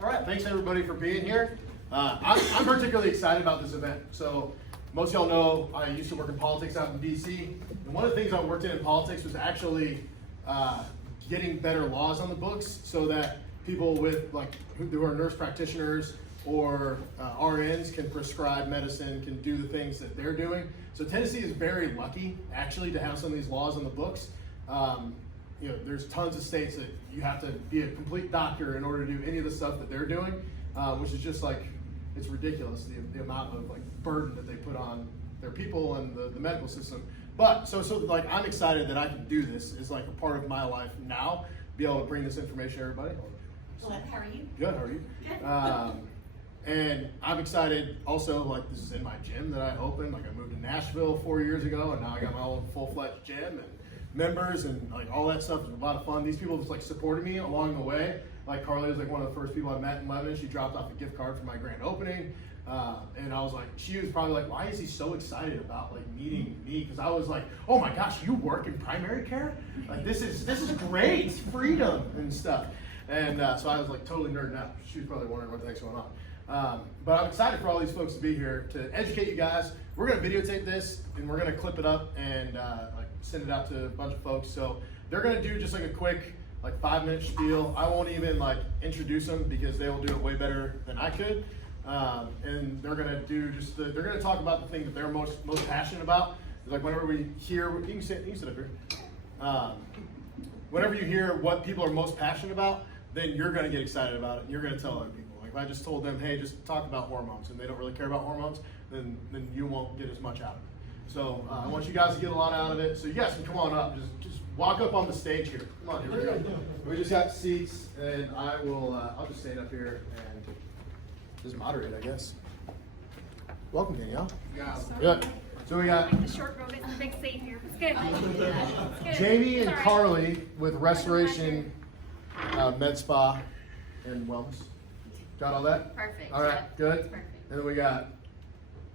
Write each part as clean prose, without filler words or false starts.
All right, thanks everybody for being here. I'm particularly excited about this event. So most of y'all know I used to work in politics out in DC. And one of the things I worked in politics was actually getting better laws on the books so that people with who are nurse practitioners or RNs can prescribe medicine, can do the things that they're doing. So Tennessee is very lucky actually to have some of these laws on the books. There's tons of states that you have to be a complete doctor in order to do any of the stuff that they're doing, which is just it's ridiculous the amount of burden that they put on their people and the medical system. But so I'm excited that I can do this as a part of my life now, be able to bring this information to everybody. Well, how are you? Good, how are you? Good. And I'm excited also, this is in my gym that I opened. I moved to Nashville 4 years ago, and now I got my own full-fledged gym and members and all that stuff. Is a lot of fun. These people just supported me along the way. Carly was one of the first people I met in Lebanon. She dropped off a gift card for my grand opening. And I was she was probably why is he so excited about meeting me? Because I was oh my gosh, you work in primary care? This is great, it's freedom and stuff. And so I was totally nerding out. She was probably wondering what the heck's going on. But I'm excited for all these folks to be here to educate you guys. We're gonna videotape this and we're gonna clip it up and send it out to a bunch of folks. So they're gonna do just a quick 5-minute spiel. I won't even introduce them because they will do it way better than I could. And they're gonna do they're gonna talk about the thing that they're most passionate about. Whenever we hear, you can sit up here. Whenever you hear what people are most passionate about, then you're gonna get excited about it. And you're gonna tell other people. If I just told them, hey, just talk about hormones, and they don't really care about hormones, then you won't get as much out of it. So I want you guys to get a lot out of it. So you guys can come on up. Just walk up on the stage here. Come on, here we go. We just got seats, and I'll just stand up here and just moderate, I guess. Welcome, Danielle. Yeah. Good. So we got The short road is the big seat here. It's good. It's good. Jamie and Sorry. Carly with Restoration Med Spa and Wellness. Got all that? Perfect. All right, Yep. good. Perfect. And then we got,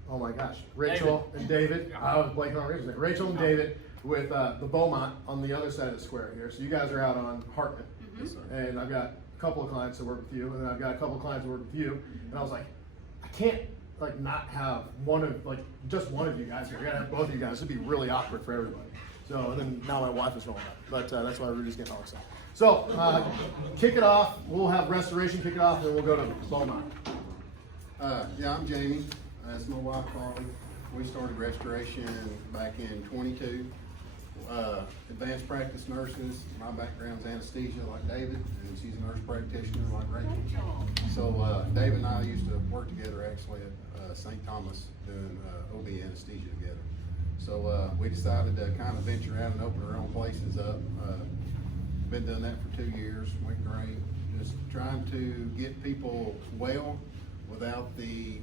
oh my gosh, Rachel and David. I was blanking on Rachel's name. Rachel and David with the Beaumont on the other side of the square here. So you guys are out on Hartman. Mhm. Yes, and I've got a couple of clients that work with you, and then I've got a couple of clients that work with you. And I was I can't not have just one of you guys here. I gotta have both of you guys. It'd be really awkward for everybody. So, and then now my wife is rolling up, but that's why Rudy's getting all excited. So, kick it off. We'll have Restoration kick it off, and then we'll go to Beaumont. Yeah, I'm Jamie. That's my wife, Carly. We started Restoration back in 22. Advanced practice nurses. My background's anesthesia, like David, and she's a nurse practitioner, like Rachel. So David and I used to work together actually at St. Thomas doing OB anesthesia together. So we decided to kind of venture out and open our own places up. Been doing that for 2 years. Went great. Just trying to get people well without the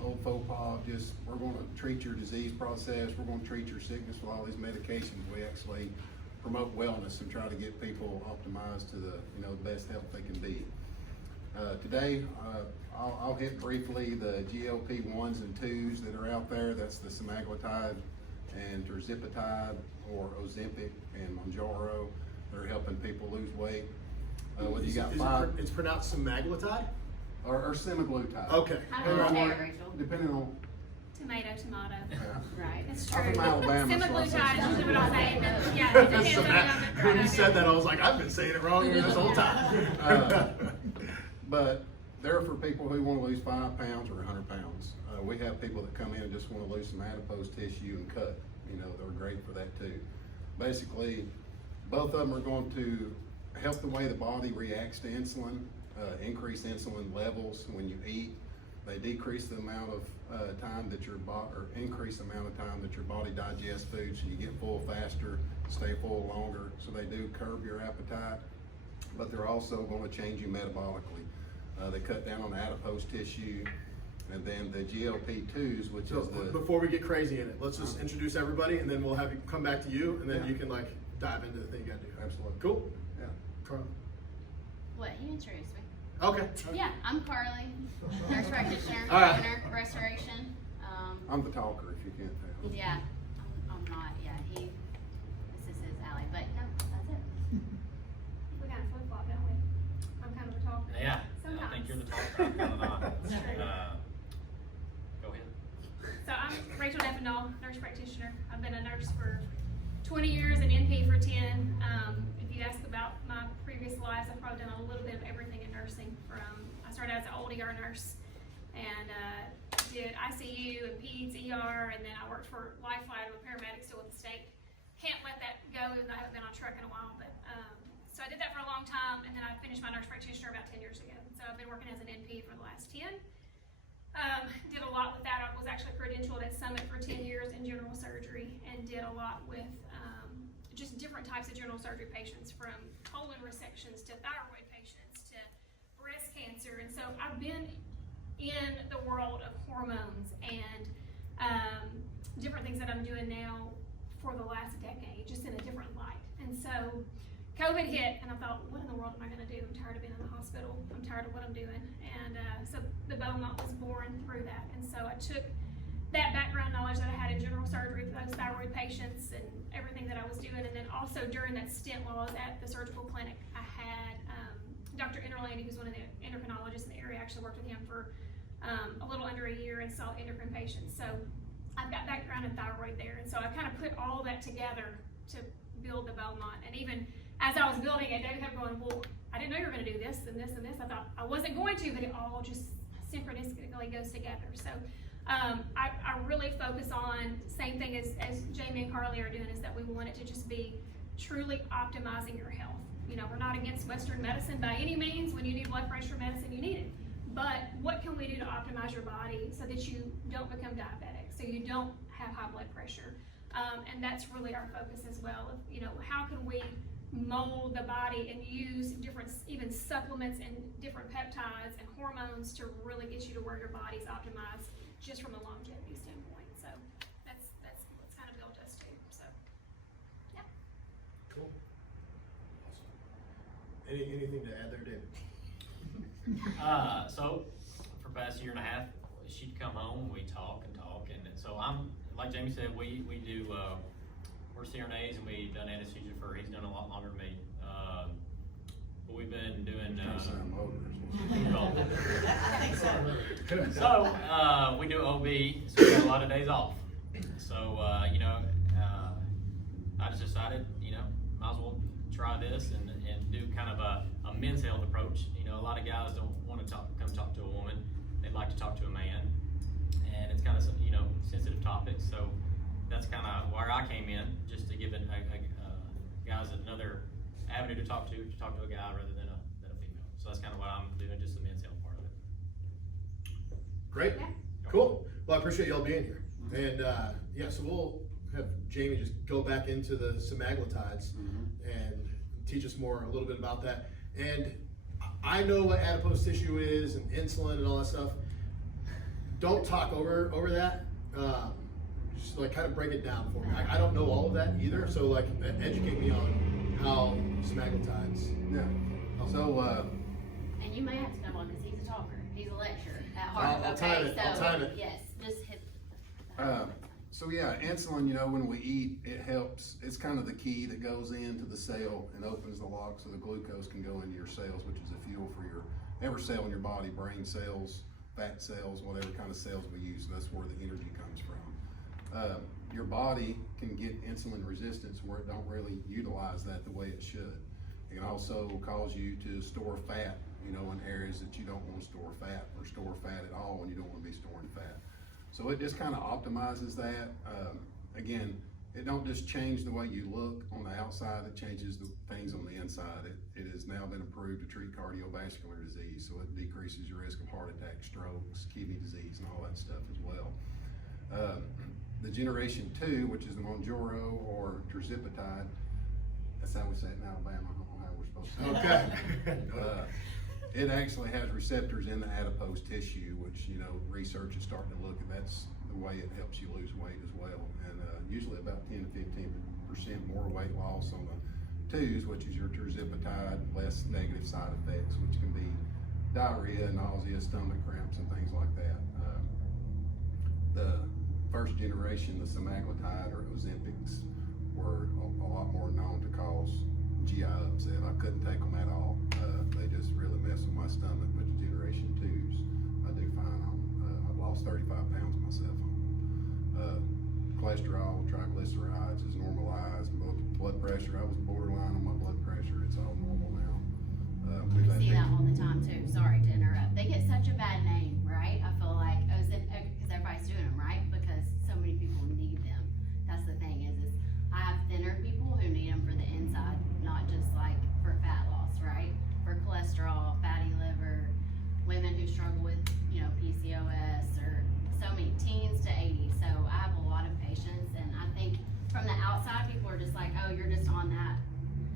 old faux pas. Just we're going to treat your disease process. We're going to treat your sickness with all these medications. We actually promote wellness and try to get people optimized to the best health they can be. Today, I'll hit briefly the GLP-1s and 2s that are out there. That's the Semaglutide and Tirzepatide, or Ozempic and Mounjaro. They're helping people lose weight. Whether you got It's pronounced Semaglutide? or Semaglutide. Okay. How do you say it, Rachel? Depending on. Tomato. Yeah. Right. It's I'm true. from Alabama, so I say Semaglutide is something. usually what I'm saying. Yeah, it depends on When you said that, I was I've been saying it wrong this whole time. But they're for people who want to lose 5 pounds or 100 pounds. We have people that come in and just want to lose some adipose tissue and cut. They're great for that too. Basically, both of them are going to help the way the body reacts to insulin, increase insulin levels when you eat. They decrease the amount of time that your body, or increase the amount of time that your body digests food, so you get full faster, stay full longer. So they do curb your appetite, but they're also going to change you metabolically. They cut down on adipose tissue, and then the GLP-2s, which So is the. before we get crazy in it, let's just introduce everybody, and then we'll have you come back to you, and then you can dive into the thing you gotta do. Absolutely. Cool. Yeah. Carl. What? You introduced me. Okay. Yeah, I'm Carly, nurse practitioner, All right. owner, Restoration. I'm the talker, if you can't tell. Yeah, I'm not. Yeah, this is his alley, but no, that's it. We kind of flip flop, don't we? I'm kind of a talker. Yeah, I Sometimes. think you're the talk, or I'm kind of not. Go ahead. So I'm Rachel Neffendahl, nurse practitioner. I've been a nurse for 20 years and NP for 10. If you ask about my previous lives, I've probably done a little bit of everything in nursing. I started as an old ER nurse and did ICU and peds, ER, and then I worked for Lifeline. I'm a paramedic still with the state. Can't let that go, even though I haven't been on truck in a while. But so I did that for a long time, and then I finished my nurse practitioner about 10 years ago. So I've been working as an NP for the last 10. Did a lot with that. I was actually credentialed at Summit for 10 years in general surgery and did a lot with just different types of general surgery patients, from colon resections to thyroid patients to breast cancer. And so I've been in the world of hormones and different things that I'm doing now for the last decade, just in a different light. And so COVID hit, and I thought, what in the world am I going to do? I'm tired of being in the hospital. I'm tired of what I'm doing. And so the Beaumont was born through that. And so I took that background knowledge that I had in general surgery for those thyroid patients and everything that I was doing. And then also during that stint while I was at the surgical clinic, I had Dr. Interlandi, who's one of the endocrinologists in the area. I actually worked with him for a little under a year and saw endocrine patients. So I've got background in thyroid there. And so I kind of put all that together to build the Beaumont. And even as I was building it, David kept going, well, I didn't know you were going to do this and this and this. I thought I wasn't going to, but it all just synchronistically goes together. So I really focus on, same thing as Jamie and Carly are doing, is that we want it to just be truly optimizing your health. You know, we're not against Western medicine by any means. When you need blood pressure medicine, you need it. But what can we do to optimize your body so that you don't become diabetic, so you don't have high blood pressure? And that's really our focus as well. You know, how can we mold the body and use different, even supplements and different peptides and hormones to really get you to where your body's optimized just from a longevity standpoint. So that's what's kind of built us to. So yeah. Cool. Awesome. Anything to add there, David? So for the past year and a half, she'd come home, we talk, and so I'm, like Jamie said, we do, we're CRNAs, and we've done anesthesia he's done a lot longer than me. But we've been doing, so we do OB, so we got a lot of days off. So, you know, I just decided, you know, might as well try this and do kind of a men's health approach. You know, a lot of guys don't want to come talk to a woman. They'd like to talk to a man. And it's kind of, you know, sensitive topics. So that's kind of where I came in, just to give guys another avenue to talk to a guy rather than a female. So that's kind of what I'm doing, just the men's health part of it. Great. Yeah. Cool. Well, I appreciate y'all being here. And yeah, so we'll have Jamie just go back into the semaglutides and teach us more, a little bit about that. And I know what adipose tissue is and insulin and all that stuff. Don't talk over that. Just like kind of break it down for me. I don't know all of that either, so like educate me on how semaglutides. Yeah. So And you may have to come on because he's a talker. He's a lecturer at heart. I'll time it. I'll time it. Yes, just hit. So yeah, insulin, you know, when we eat, it helps. It's kind of the key that goes into the cell and opens the lock so the glucose can go into your cells, which is the fuel for your every cell in your body, brain cells, fat cells, whatever kind of cells we use. That's where the energy comes from. Your body can get insulin resistance where it don't really utilize that the way it should. It can also cause you to store fat, you know, in areas that you don't want to store fat, or store fat at all when you don't want to be storing fat. So it just kind of optimizes that. Again, it don't just change the way you look on the outside, it changes the things on the inside. It has now been approved to treat cardiovascular disease, so it decreases your risk of heart attack, strokes, kidney disease, and all that stuff as well. The generation 2, which is the Mounjaro or tirzepatide, that's how we say it in Alabama. I don't know how we're supposed to say it. Okay. It actually has receptors in the adipose tissue, which, you know, research is starting to look at. That's the way it helps you lose weight as well. And usually about 10 to 15% more weight loss on the 2s, which is your tirzepatide, less negative side effects, which can be diarrhea, nausea, stomach cramps, and things like that. The first generation, the semaglutide or Ozempics, were a lot more known to cause GI upset. I couldn't take them at all. They just really messed with my stomach. But generation cholesterol, triglycerides is normalized, blood pressure, I was borderline on my blood pressure, it's all normal now. We see that all the time too. Sorry to interrupt. They get such a bad name, right? I feel like, because everybody's doing them, right? Because so many people need them. That's the thing is I have thinner people who need them for the inside, not just like for fat loss, right? For cholesterol, fatty liver, women who struggle with, PCOS, or so many teens to 80. So I have a lot of patients, and I think from the outside, people are just like, oh, you're just on that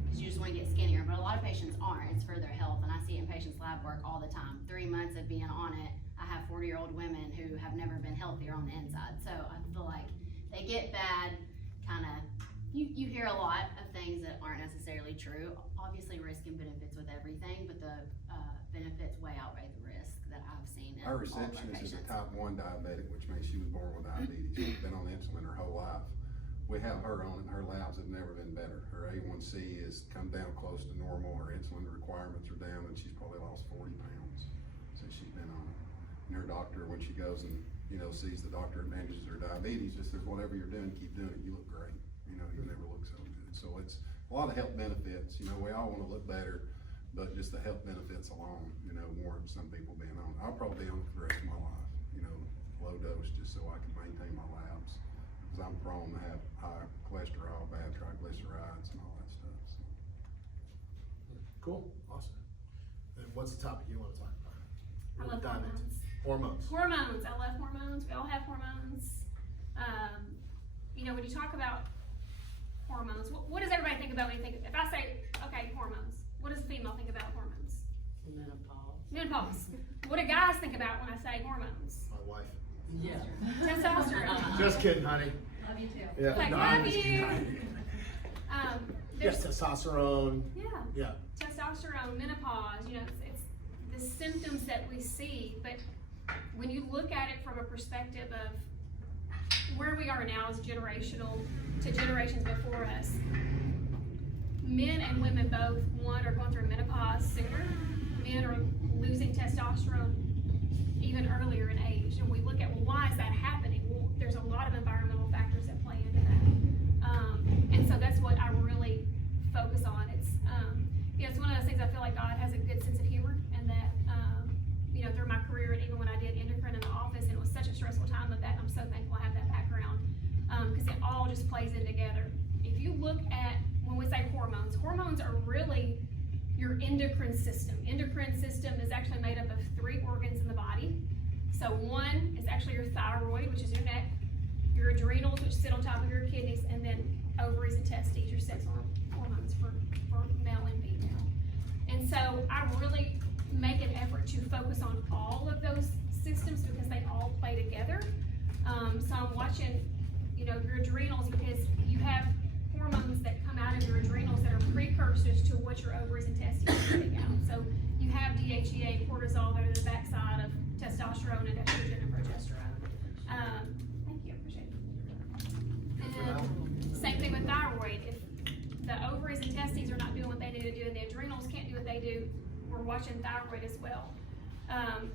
because you just want to get skinnier. But a lot of patients aren't. It's for their health, and I see it in patients' lab work all the time. 3 months of being on it, I have 40-year-old women who have never been healthier on the inside. So I feel like they get bad, kind of, you hear a lot of things that aren't necessarily true. Obviously, risk and benefits with everything, but the benefits way outweigh the risk that I've seen in Our all of our receptionist is a patients. type 1 diabetic, which means she was born with diabetes. She's been on insulin her whole life. We have her on it, her labs have never been better. Her A1C has come down close to normal, her insulin requirements are down, and she's probably lost 40 pounds since she's been on it. And her doctor, when she goes and, sees the doctor that manages her diabetes, just says, whatever you're doing, keep doing it, you look great. You never look so good. So it's a lot of health benefits, we all wanna look better, but just the health benefits alone, warrant some people being on it. I'll probably be on it for the rest of my life, low dose, just so I can maintain my labs. Because I'm prone to have high cholesterol, bad triglycerides, and all that stuff. So. Cool, awesome. And what's the topic you want to talk about? I love Dive into hormones. Hormones. Hormones, I love hormones, we all have hormones. When you talk about hormones, what does everybody think about when you think, if I say, okay, hormones, what does a female think about hormones? Menopause. What do guys think about when I say hormones? My wife. Yeah. Testosterone. Just kidding, honey. Love you too. Yeah, Like, no, love I'm just you. kidding. Yes, There's, testosterone. yeah, Yeah. testosterone, menopause, it's the symptoms that we see, but when you look at it from a perspective of where we are now as generational to generations before us, men and women both, one, are going through menopause sooner. Men are losing testosterone even earlier in age. And we look at, well, why is that happening? Well, there's a lot of environmental factors that play into that. And so that's what I really focus on. It's one of those things I feel like God has a good sense of humor, and that, through my career, and even when I did endocrine in the office, and it was such a stressful time of that, I'm so thankful I have that background, because it all just plays in together. If you look at, when we say hormones, hormones are really your endocrine system. Endocrine system is actually made up of 3 organs in the body. So one is actually your thyroid, which is your neck, your adrenals, which sit on top of your kidneys, and then ovaries and testes, your sex hormones for male and female. And so I really make an effort to focus on all of those systems because they all play together. So I'm watching, your adrenals, because you have hormones that come out of your adrenals that are precursors to what your ovaries and testes are putting out. So you have DHEA, cortisol, that are the backside of testosterone and estrogen and progesterone. Thank you, I appreciate it. And same thing with thyroid. If the ovaries and testes are not doing what they need to do and the adrenals can't do what they do, we're watching thyroid as well.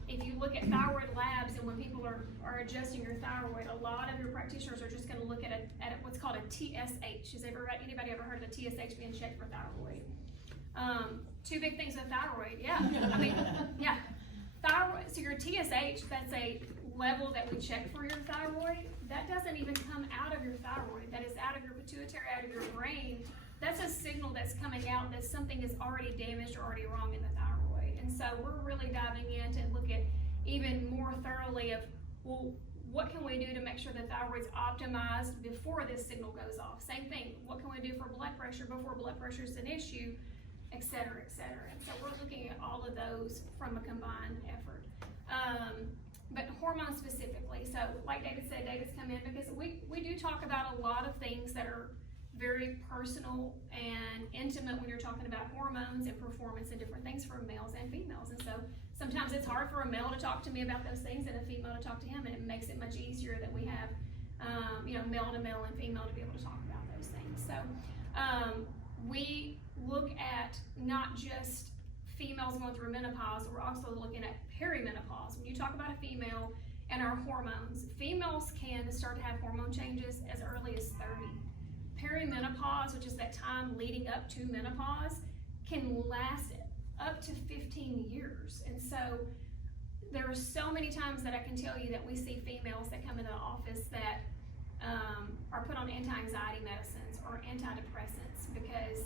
If you look at thyroid labs, and when people are adjusting your thyroid, a lot of your practitioners are just going to look at what's called a TSH. Has anybody ever heard of a TSH being checked for thyroid? 2 big things with thyroid. Yeah, yeah. Thyroid. So your TSH, that's a level that we check for your thyroid. That doesn't even come out of your thyroid. That is out of your pituitary, out of your brain. That's a signal that's coming out that something is already damaged or already wrong in the thyroid. And so we're really diving in to look at even more thoroughly of, well, what can we do to make sure the thyroid's optimized before this signal goes off? Same thing, what can we do for blood pressure before blood pressure is an issue, et cetera, et cetera. And so we're looking at all of those from a combined effort. But hormones specifically, so like David said, David's come in because we do talk about a lot of things that are very personal and intimate when you're talking about hormones and performance and different things for males and females. And so sometimes it's hard for a male to talk to me about those things and a female to talk to him, and it makes it much easier that we have, male to male and female to be able to talk about those things. So we look at not just females going through menopause, we're also looking at perimenopause. When you talk about a female and our hormones. Females can start to have hormone changes as early as 30. Perimenopause, which is that time leading up to menopause, can last up to 15 years. And so there are so many times that I can tell you that we see females that come into the office that are put on anti-anxiety medicines or antidepressants because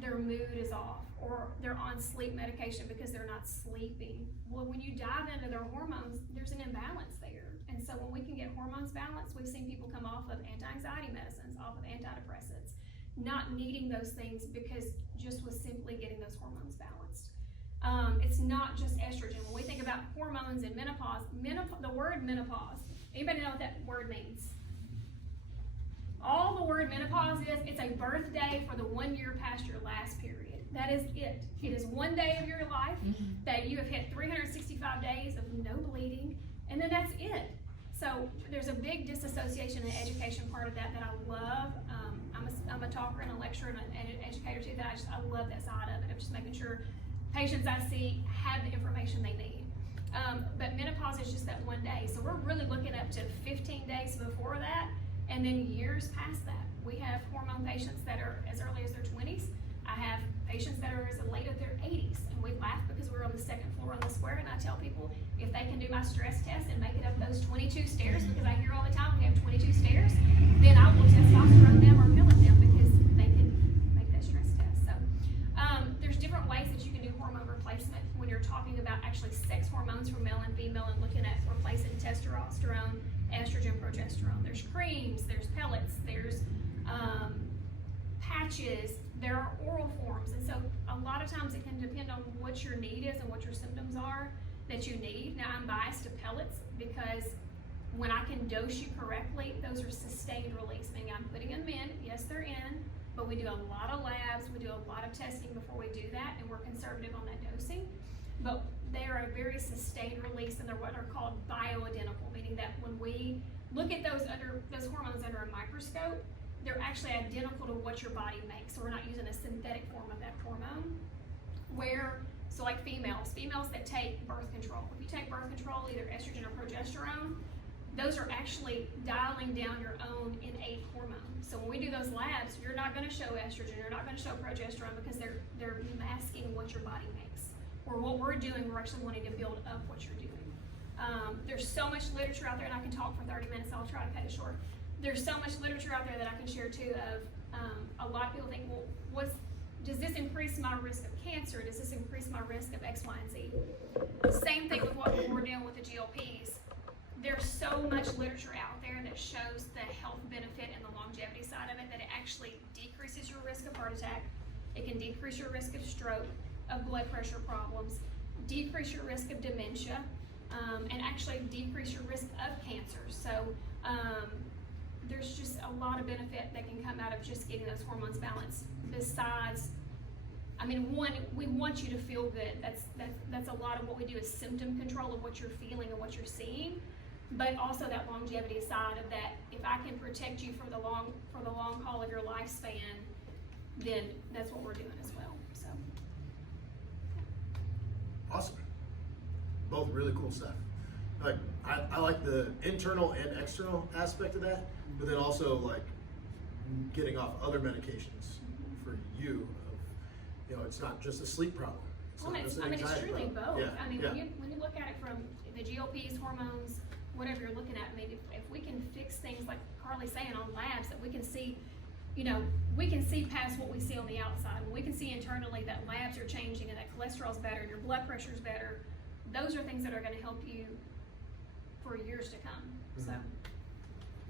their mood is off, or they're on sleep medication because they're not sleeping. Well, when you dive into their hormones, there's an imbalance there. And so when we can get hormones balanced, we've seen people come off of anti-anxiety medicines, off of antidepressants, not needing those things because just with simply getting those hormones balanced. It's not just estrogen. When we think about hormones and menopause, the word menopause, anybody know what that word means? All the word menopause is, it's a birthday for the 1 year past your last period. That is it. It is one day of your life that you have hit 365 days of no bleeding, and then that's it. So there's a big disassociation and education part of that I love. I'm a talker and a lecturer and an educator too. I love that side of it, of just making sure patients I see have the information they need. But menopause is just that one day. So we're really looking up to 15 days before that, and then years past that. We have hormone patients that are as early as their 20s. I have patients that are as late as their 80s, and we laugh because we're on the second floor on the square, and I tell people if they can do my stress test and make it up those 22 stairs, because I hear all the time we have 22 stairs, then I will testosterone them or pill them because they can make that stress test. So there's different ways that you can do hormone replacement when you're talking about actually sex hormones for male and female and looking at replacing testosterone, estrogen, progesterone. There's creams, there's pellets, there's patches, there are oral forms. And so a lot of times it can depend on what your need is and what your symptoms are that you need. Now I'm biased to pellets because when I can dose you correctly, those are sustained release, meaning I'm putting them in, yes they're in, but we do a lot of labs, we do a lot of testing before we do that, and we're conservative on that dosing. But they are a very sustained release, and they're what are called bioidentical, meaning that when we look at those hormones under a microscope, they're actually identical to what your body makes. So we're not using a synthetic form of that hormone. So like females that take birth control. If you take birth control, either estrogen or progesterone, those are actually dialing down your own innate hormone. So when we do those labs, you're not going to show estrogen, you're not going to show progesterone because they're masking what your body makes. Or what we're doing, we're actually wanting to build up what you're doing. There's so much literature out there, and I can talk for 30 minutes, so I'll try to cut it short. There's so much literature out there that I can share too of a lot of people think, well, does this increase my risk of cancer? Does this increase my risk of X, Y, and Z? Same thing with what we're doing with the GLPs. There's so much literature out there that shows the health benefit and the longevity side of it, that it actually decreases your risk of heart attack. It can decrease your risk of stroke, of blood pressure problems, decrease your risk of dementia, and actually decrease your risk of cancer. So there's just a lot of benefit that can come out of just getting those hormones balanced. Besides, one, we want you to feel good. That's a lot of what we do is symptom control of what you're feeling and what you're seeing. But also that longevity side of that, if I can protect you for the long haul of your lifespan, then that's what we're doing as well. So Awesome. Both really cool stuff. Like I like the internal and external aspect of that, but then also like getting off other medications for you. It's not just a sleep problem. It's truly both. Yeah. When you look at it from the GLPs, hormones, whatever you're looking at, maybe if we can fix things like Carly's saying on labs, that we can see, we can see past what we see on the outside. When we can see internally that labs are changing and that cholesterol's better and your blood pressure's better, those are things that are going to help you for years to come. So,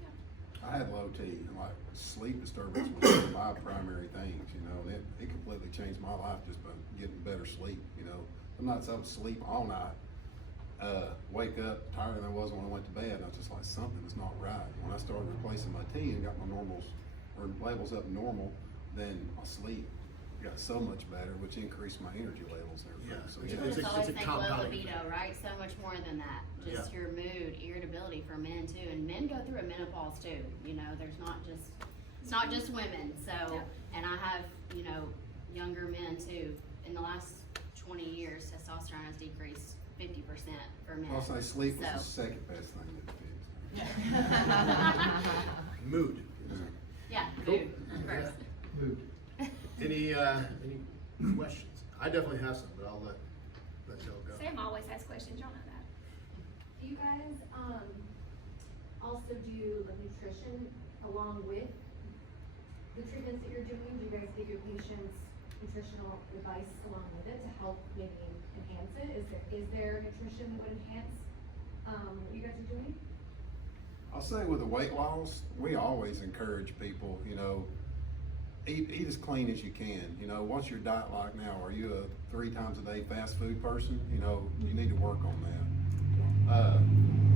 yeah. I had low T, and like sleep disturbance was one of my primary things. It completely changed my life just by getting better sleep. I'm not so sleep all night, wake up tired than I was when I went to bed. I was just like, something's not right. When I started replacing my T and got my levels up normal, then my sleep got so much better, which increased my energy levels and everything. Yeah. So It's always think low compounding libido, right? So much more than that. Just your mood, irritability for men too, and men go through a menopause too. There's it's not just women. So, and I have younger men too. In the last 20 years, testosterone has decreased 50% for men. I'll say sleep was the So- second best thing that fixed. Mood. Yeah, food first. Any questions? I definitely have some, but I'll let y'all go. Sam always has questions, y'all know that. Do you guys, also do like nutrition along with the treatments that you're doing? Do you guys give your patients nutritional advice along with it to help maybe enhance it? Is there nutrition that would enhance, what you guys are doing? I'll say with the weight loss, we always encourage people, you know, eat as clean as you can. You know, what's your diet like now? Are you a 3 times a day fast food person? You know, you need to work on that.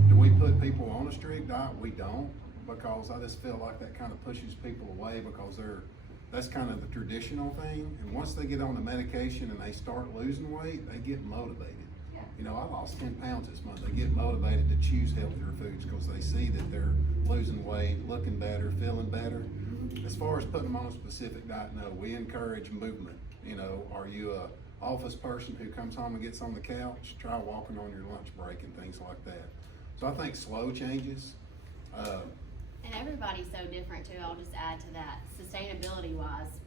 Do we put people on a strict diet? We don't, because I just feel like that kind of pushes people away, because that's kind of the traditional thing. And once they get on the medication and they start losing weight, they get motivated. Yeah. You know, I lost 10 pounds this month. They get motivated to choose healthier foods because they see that they're losing weight, looking better, feeling better. As far as putting them on a specific diet, no, we encourage movement. You know, are you a office person who comes home and gets on the couch? Try walking on your lunch break and things like that. So I think slow changes. And everybody's so different too. I'll just add to that. Sustainability wise,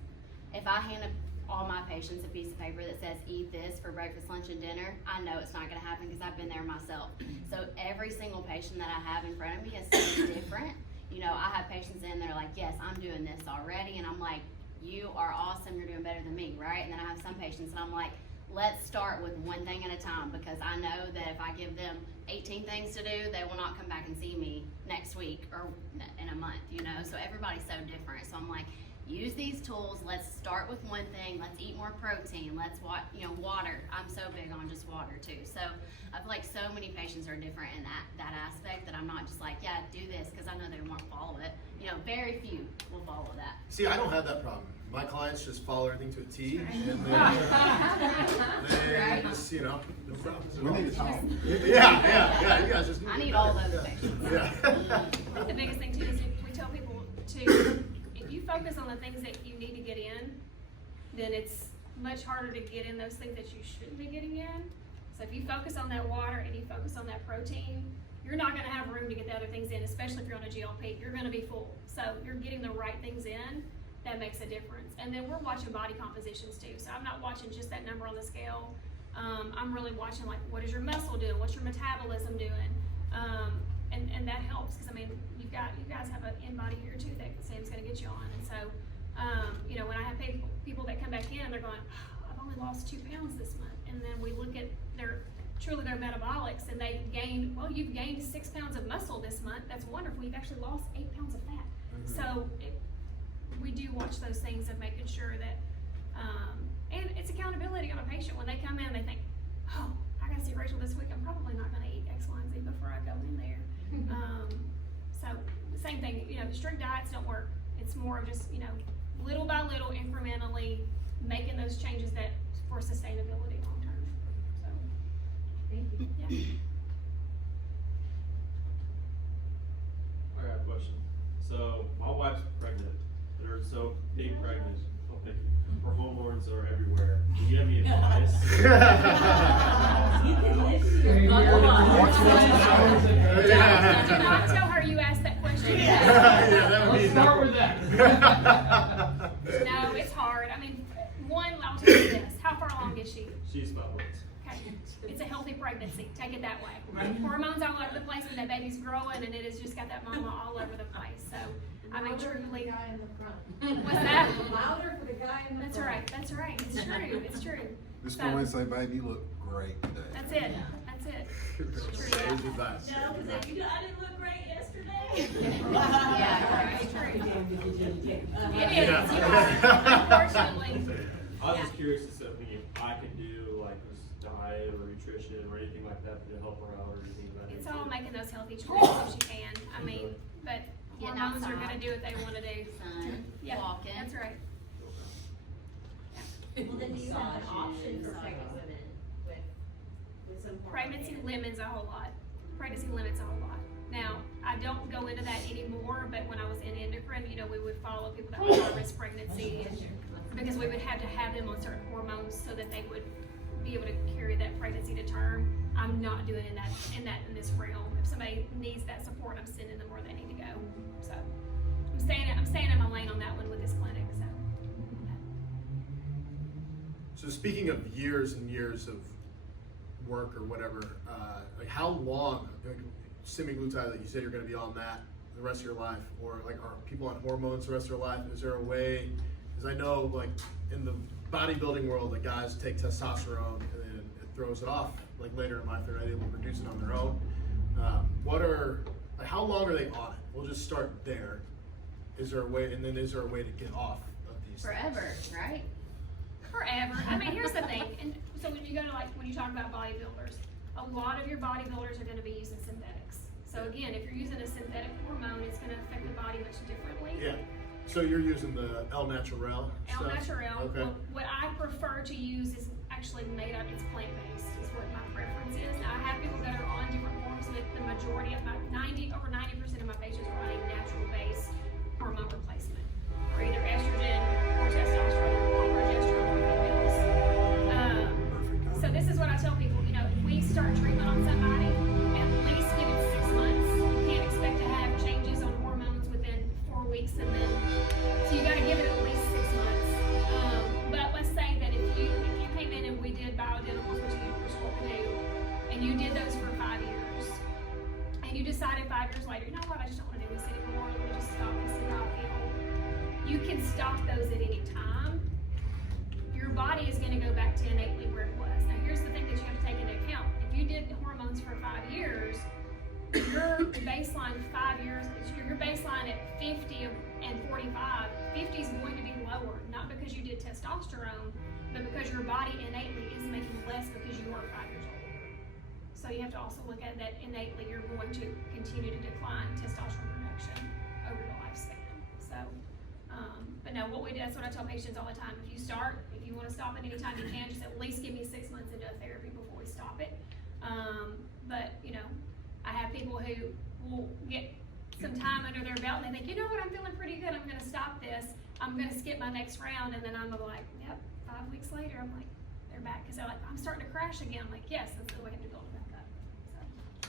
if I hand all my patients a piece of paper that says eat this for breakfast, lunch, and dinner, I know it's not gonna happen because I've been there myself. So every single patient that I have in front of me is so different. You know, I have patients in, they're like, yes, I'm doing this already. And I'm like, you are awesome, you're doing better than me, right? And then I have some patients and I'm like, let's start with one thing at a time, because I know that if I give them 18 things to do, they will not come back and see me next week or in a month, you know? So everybody's so different. So I'm like, use these tools, let's start with one thing, let's eat more protein, let's water. I'm so big on just water too. So I feel like so many patients are different in that aspect, that I'm not just like, yeah, do this, because I know they won't follow it. You know, very few will follow that. See, I don't have that problem. My clients just follow everything to a T, and then Right. just, you know, no problems at We all. need to talk. Yeah, you guys just. I need all those patients. Yeah. I think the biggest thing too is if we tell people to, if you focus on the things that you need to get in, then it's much harder to get in those things that you shouldn't be getting in. So if you focus on that water and you focus on that protein, you're not gonna have room to get the other things in, especially if you're on a GLP. You're gonna be full. So you're getting the right things in, that makes a difference. And then we're watching body compositions too. So I'm not watching just that number on the scale. I'm really watching like, what is your muscle doing? What's your metabolism doing? And that helps, because I mean, you guys have an in-body here too that Sam's gonna get you on. And so, you know, when I have people that come back in and they're going, oh, I've only lost 2 pounds this month. And then we look at their metabolics, and they've gained, well, you've gained 6 pounds of muscle this month. That's wonderful. You've actually lost 8 pounds of fat. Mm-hmm. So we do watch those things of making sure that, and it's accountability on a patient. When they come in, they think, oh, I gotta see Rachel this week. I'm probably not gonna eat X, Y, and Z before I go in there. So the same thing, you know, strict diets don't work. It's more of just, you know, little by little, incrementally making those changes that for sustainability long term. So, Thank you. yeah. I got a question. So my wife's pregnant, and her so being pregnant, oh, thank you. Her hormones are everywhere. Do you have any advice? Do not tell her you asked that question. That would be Start with that. No, it's hard. I mean, one, I'll tell you this. How far along is she? She's 5 months. Okay. It's a healthy pregnancy. Take it that way. Hormones all over the place when that baby's growing, and it has just got that mama all over the place. So, I mean, Louder for the truthfully, guy in the front. what's that? Louder for the guy in the That's front. right. That's right. It's true. It's true. Just So, go in and say, babe, you look great today. That's it. That's it. Sage advice. No, because if you, I didn't look great yesterday. Yeah, It's true. It is. Yeah. Unfortunately. I was just curious to see if I could do like this diet or nutrition or anything like that to help her out or anything like that. It's all making those healthy choices if she can. I mean, but Getting hormones are outside. gonna do what they wanna do. Sun, Yeah, walking. that's right. Well, then do you have an option for pregnant women with some hormone Pregnancy care? limits a whole lot. Pregnancy limits a whole lot. Now, I don't go into that anymore, but when I was in endocrine, you know, we would follow people that were high risk pregnancy, and because we would have to have them on certain hormones so that they would be able to carry that pregnancy to term. I'm not doing in this realm. If somebody needs that support, I'm sending them where they need to go. So I'm staying in my lane on that one with this clinic. So speaking of years and years of work or whatever, like how long, like semaglutide that you said you're going to be on that the rest of your life, or like are people on hormones the rest of their life? Is there a way? Because I know like in the bodybuilding world, the guys take testosterone and then it throws it off. Like later in life, they're not able to produce it on their own. Like how long are they on it? We'll just start there. Is there a way? And then is there a way to get off of these? Forever, right? Forever. I mean, here's the thing. And so when you go to when you talk about bodybuilders, a lot of your bodybuilders are going to be using synthetics. So again, if you're using a synthetic hormone, it's going to affect the body much differently. Yeah. So you're using the El Natural El stuff? Natural. Okay. Well, what I prefer to use is actually made up. It's plant-based. Is what my preference is. Now, I have people that are on different forms, but the majority of over 90% of my patients are on a natural-based hormone replacement, or either estrogen or testosterone or progesterone for females. So this is what I tell people. You know, if we start treatment on somebody, at least give it 6 months. You can't expect to have changes on hormones within 4 weeks, and then so you got to give it at least 6 months. But let's say that if you came in and we did bioidenticals, which you're supposed to do, and you did those for 5 years, and you decided 5 years later, you know what, I just don't want to do this anymore. Let me just stop and see how I feel. You can stop those at any time. Your body is going to go back to innately where it was. Now, here's the thing that you have to take into account. If you did the hormones for 5 years, your baseline 5 years, your baseline at 50 and 45, 50 is going to be lower, not because you did testosterone, but because your body innately is making less because you are 5 years older. So you have to also look at that innately you're going to continue to decline testosterone production over the lifespan. So, but no, that's what I tell patients all the time. If you want to stop it anytime you can, just at least give me 6 months into therapy before we stop it. But you know, I have people who will get some time under their belt and they think, you know what, I'm feeling pretty good, I'm gonna stop this, I'm gonna skip my next round, and then I'm like, yep, 5 weeks later, I'm like, they're back, because they're like, I'm starting to crash again. I'm like, yes, that's the way I have to build it back up. So.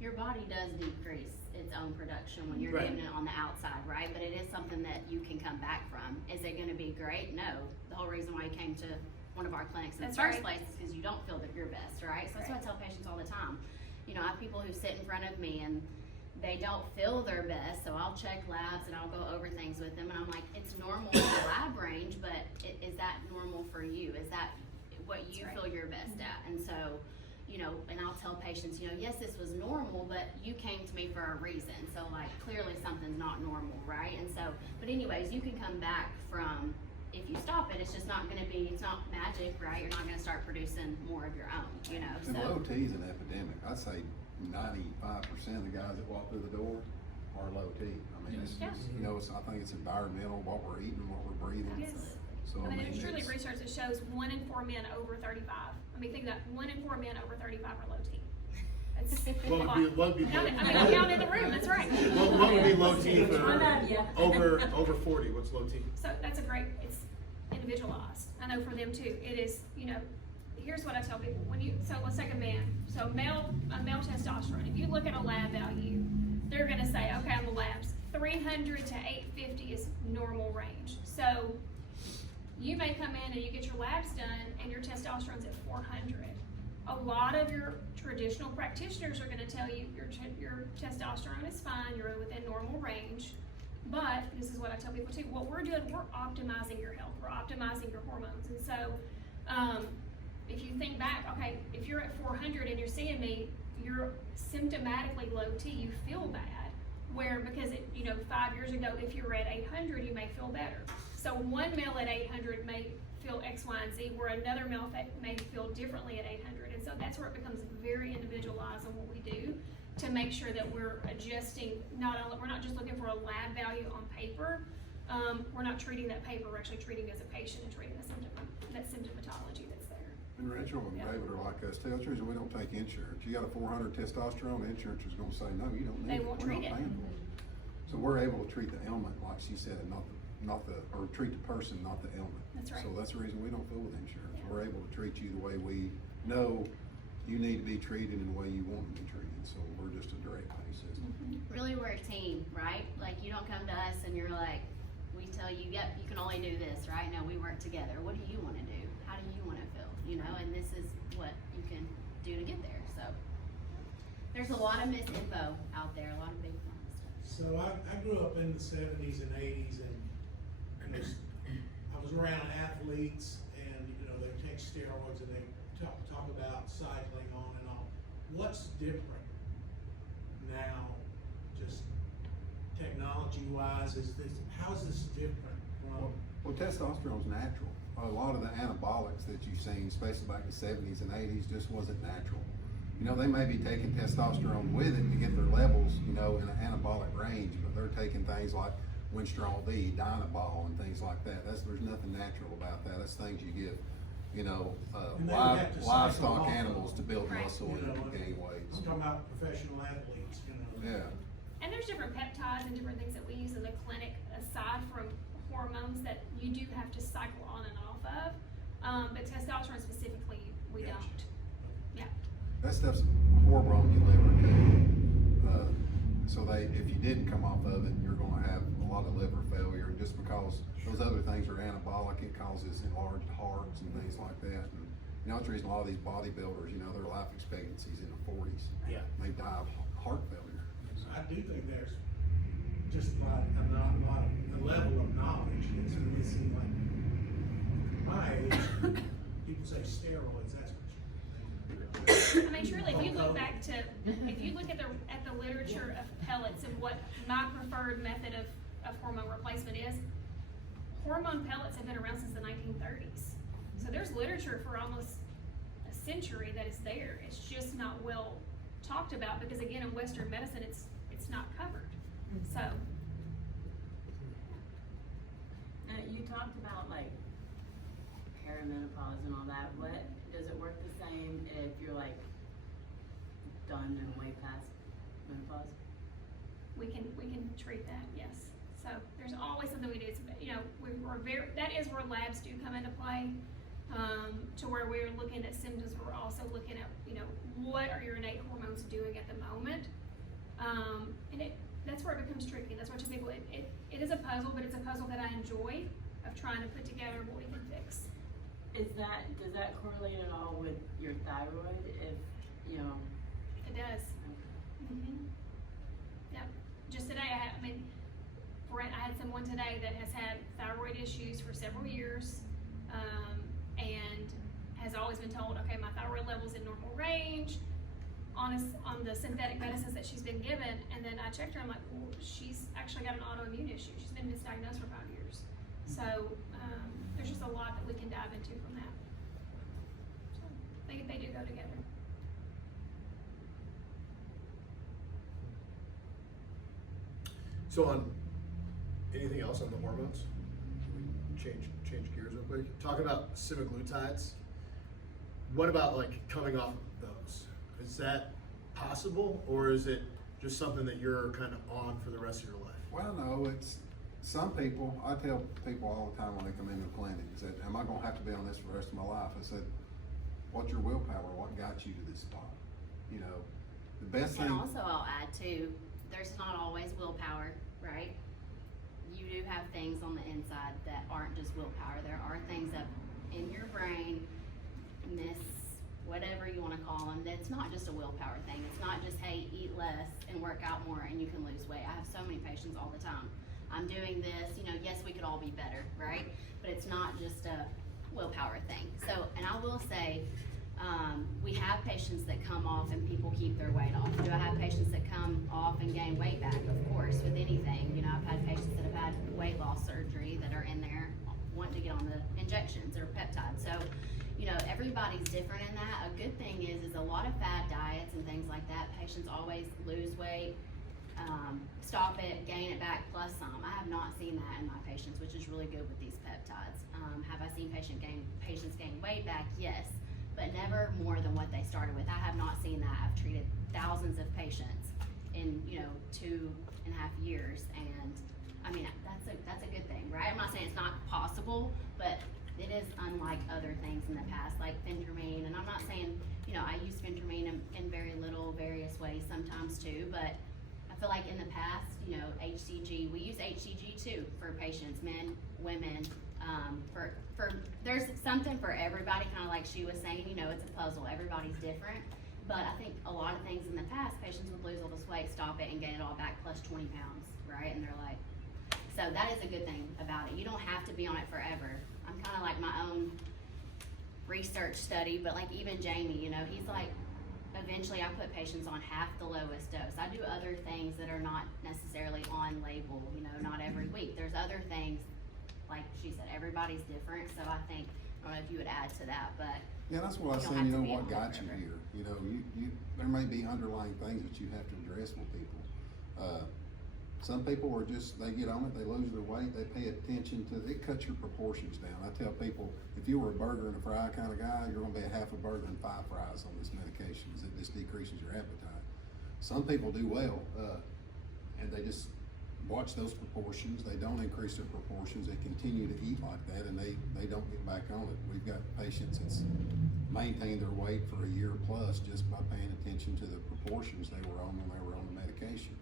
Your body does decrease its own production when you're Right. getting it on the outside, right? But it is something that you can come back from. Is it gonna be great? No. The whole reason why you came to one of our clinics in the That's first right. place is because you don't feel that you're best, right? So that's what I tell patients all the time. You know, I have people who sit in front of me and they don't feel their best, so I'll check labs and I'll go over things with them, and I'm like, it's normal in the lab range, but is that normal for you? Is that what you feel you're best at? And so, you know, and I'll tell patients, you know, yes, this was normal, but you came to me for a reason, so like, clearly something's not normal, right? And so, but anyways, you can come back from, if you stop it, it's just not gonna be, it's not magic, right? You're not gonna start producing more of your own, you know, And so. low T is an epidemic. I'd say 95% of the guys that walk through the door are low T. I mean, it's Yeah. just, you know, I think it's environmental, what we're eating, what we're breathing. Yes. So I mean, there's truly it's- research that shows 1 in 4 men over 35. I mean, think that 1 in 4 men over 35 are low T. That's What a lot. would be I low? mean, down in the room, that's right. What would be low T for I'm out of ya. over 40? What's low T? So that's it's individualized. I know for them too. It is, you know, here's what I tell people. So let's take a man. So male testosterone. If you look at a lab value, they're gonna say, okay, on the labs, 300 to 850 is normal range. So you may come in and you get your labs done and your testosterone's at 400. A lot of your traditional practitioners are gonna tell you your testosterone is fine, you're within normal range. But this is what I tell people too, what we're doing, we're optimizing your health, we're optimizing your hormones. And so, if you think back, okay, if you're at 400 and you're seeing me, you're symptomatically low T, you feel bad. Where, because 5 years ago, if you were at 800, you may feel better. So one male at 800 may feel X, Y, and Z, where another male may feel differently at 800. And so that's where it becomes very individualized on what we do to make sure that we're adjusting, we're not just looking for a lab value on paper. We're not treating that paper, we're actually treating as a patient and treating that symptomatology that's there. And Rachel and Yeah. David are like us too. That's the reason we don't take insurance. You got a 400 testosterone, the insurance is gonna say, no, you don't need They it. won't We're treat not it. paying for it. So we're able to treat the ailment, like she said, and not the, or treat the person, not the ailment. That's right. So that's the reason we don't fool with insurance. Yeah. We're able to treat you the way we know you need to be treated and the way you want to be treated. So we're just a direct pay system. Really, we're a team, right? Like, you don't come to us and you're like, we tell you, yep, you can only do this, right? No, we work together. What do you wanna do? How do you wanna feel? You know, and this is what you can do to get there, so. There's a lot of misinfo out there, a lot of big pharma stuff. So I grew up in the 70s and 80s and I was around athletes and, you know, they take steroids and they talk about cycling on and off. What's different now, just technology-wise, how is this different from? Well, testosterone's natural. A lot of the anabolics that you've seen, especially back in the 70s and 80s, just wasn't natural. You know, they may be taking testosterone with it to get their levels, you know, in an anabolic range, but they're taking things like Winstrol D, Dynabol, and things like that. There's nothing natural about that. That's things you give, you know, And they would have to cycle livestock off animals of to build Right. muscle You and know, to gain weight. I'm talking about professional athletes, you know. Yeah. And there's different peptides and different things that we use in the clinic aside from hormones that you do have to cycle on and off of. But testosterone specifically, we Gotcha. don't. Yeah. That stuff's horrible on your liver too. So if you didn't come off of it, you're gonna have a lot of liver failure. And just because those other things are anabolic, it causes enlarged hearts and things like that. And, you know, it's the reason a lot of these bodybuilders, you know, their life expectancy's in the 40s. Yeah. They die of heart failure. I do think there's just like a level of knowledge that's missing, like, my age, people say steroids, that's what you I mean, truly, if you look back to, if you look at the literature of pellets and what my preferred method of hormone replacement is, hormone pellets have been around since the 1930s. So there's literature for almost a century that is there. It's just not well talked about because, again, in Western medicine, it's not covered. So, You talked about like perimenopause and all that. What, does it work the same if you're like done and way past menopause? we can treat that, yes. So there's always something we do. It's, you know, we're very, that is where labs do come into play, to where we're looking at symptoms. We're also looking at, you know, what are your innate hormones doing at the moment? And that's where it becomes tricky. That's where to people, it is a puzzle, but it's a puzzle that I enjoy of trying to put together what we can fix. Does that correlate at all with your thyroid if, you know? It does. Mm-hmm. Yep. Just today, I had someone today that has had thyroid issues for several years, and has always been told, okay, my thyroid level's in normal range on the synthetic medicines that she's been given. And then I checked her, I'm like, well, she's actually got an autoimmune issue. She's been misdiagnosed for 5 years. So, there's just a lot that we can dive into from that. So, they do go together. So on anything else on the hormones? We change gears real quick. Talk about semaglutides. What about like coming off of those? Is that possible, or is it just something that you're kind of on for the rest of your life? Well, no, it's some people. I tell people all the time when they come into the clinic, is that, am I gonna have to be on this for the rest of my life? I said, what's your willpower? What got you to this spot? You know, the best thing. And also, I'll add too, there's not always willpower, right? You do have things on the inside that aren't just willpower. There are things that in your brain, whatever you wanna call them, that's not just a willpower thing. It's not just, hey, eat less and work out more and you can lose weight. I have so many patients all the time. I'm doing this, you know, yes, we could all be better, right? But it's not just a willpower thing. So, and I will say, we have patients that come off and people keep their weight off. Do I have patients that come off and gain weight back? Of course, with anything. You know, I've had patients that have had weight loss surgery that are in there wanting to get on the injections or peptides. So, you know, everybody's different in that. A good thing is a lot of fad diets and things like that, patients always lose weight, stop it, gain it back, plus some. I have not seen that in my patients, which is really good with these peptides. Have I seen patients gain weight back? Yes, but never more than what they started with. I have not seen that. I've treated thousands of patients in, you know, 2.5 years, and I mean, that's a good thing, right? I'm not saying it's not possible, but it is unlike other things in the past, like phentermine, and I'm not saying, you know, I use phentermine in very little, various ways sometimes too, but I feel like in the past, you know, HCG, we use HCG too for patients, men, women, there's something for everybody, kind of like she was saying, you know, it's a puzzle, everybody's different. But I think a lot of things in the past, patients would lose all this weight, stop it, and gain it all back plus 20 pounds, right? And they're like, so that is a good thing about it. You don't have to be on it forever. I'm kind of like my own research study, but like even Jamie, you know, he's like, eventually I put patients on half the lowest dose. I do other things that are not necessarily on label, you know, not every week. There's other things, like she said, everybody's different, so I think, I don't know if you would add to that, but Yeah, that's what I was you don't saying, you have know, to be what on it got you forever. here, you know, there may be underlying things that you have to address with people. Some people are just, they get on it, they lose their weight, they pay attention to, it cuts your proportions down. I tell people, if you were a burger and a fry kind of guy, you're gonna be a half a burger and 5 fries on this medication, because it just decreases your appetite. Some people do well, and they just watch those proportions, they don't increase their proportions, they continue to eat like that, and they don't get back on it. We've got patients that's maintained their weight for a year plus just by paying attention to the proportions they were on when they were on the medication.